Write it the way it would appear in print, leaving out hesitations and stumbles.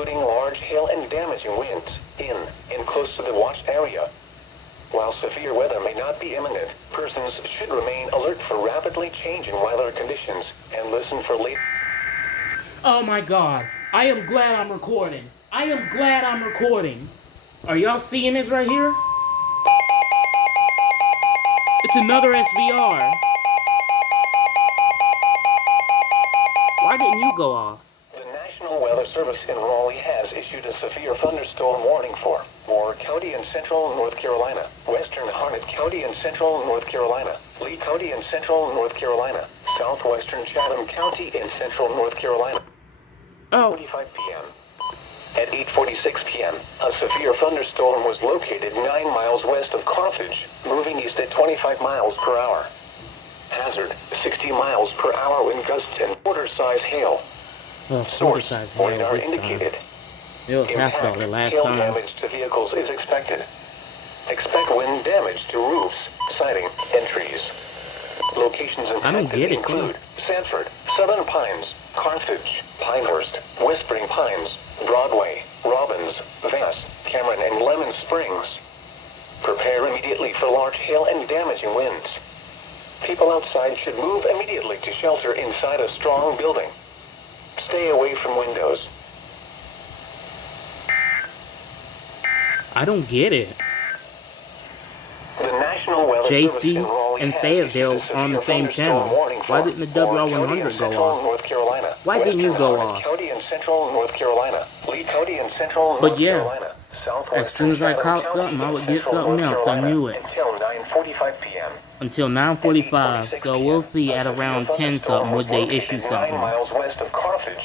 including large hail and damaging winds in and close to the watch area. While severe weather may not be imminent, persons should remain alert for rapidly changing weather conditions and listen for late. Oh my God, I am glad I'm recording. I am glad I'm recording. Are y'all seeing this right here? It's another SVR. Why didn't you go off? The National Weather Service in Raleigh has issued a severe thunderstorm warning for Moore County in central North Carolina, western Harnett County in central North Carolina, Lee County in central North Carolina, southwestern Chatham County in central North Carolina. 45 p.m. At 8:46 p.m., a severe thunderstorm was located 9 miles west of Carthage, moving east at 25 miles per hour. Hazard, 60 miles per hour wind gusts and quarter-size hail. Quarter-size hail radar this indicated. time. It was half dollar last hail time. Damage to vehicles is expected. Expect wind damage to roofs, siding, and trees. Locations impacted include Sanford, Southern Pines, Carthage, Pinehurst, Whispering Pines, Broadway, Robbins, Vass, Cameron, and Lemon Springs. Prepare immediately for large hail and damaging winds. People outside should move immediately to shelter inside a strong building. Stay away from windows. I don't get it. The National Weather Service in Raleigh and Fayetteville on the same channel. Why didn't the WR120 go off? North Carolina, Why didn't you go off? County in central North Carolina, Lee County in central North But yeah, Carolina, as soon as I caught something, I would get something else. I knew it. Until 9:45 p.m. Until 9:45. So we'll see at around 10 something would they issue something. 9 miles west of Carthage.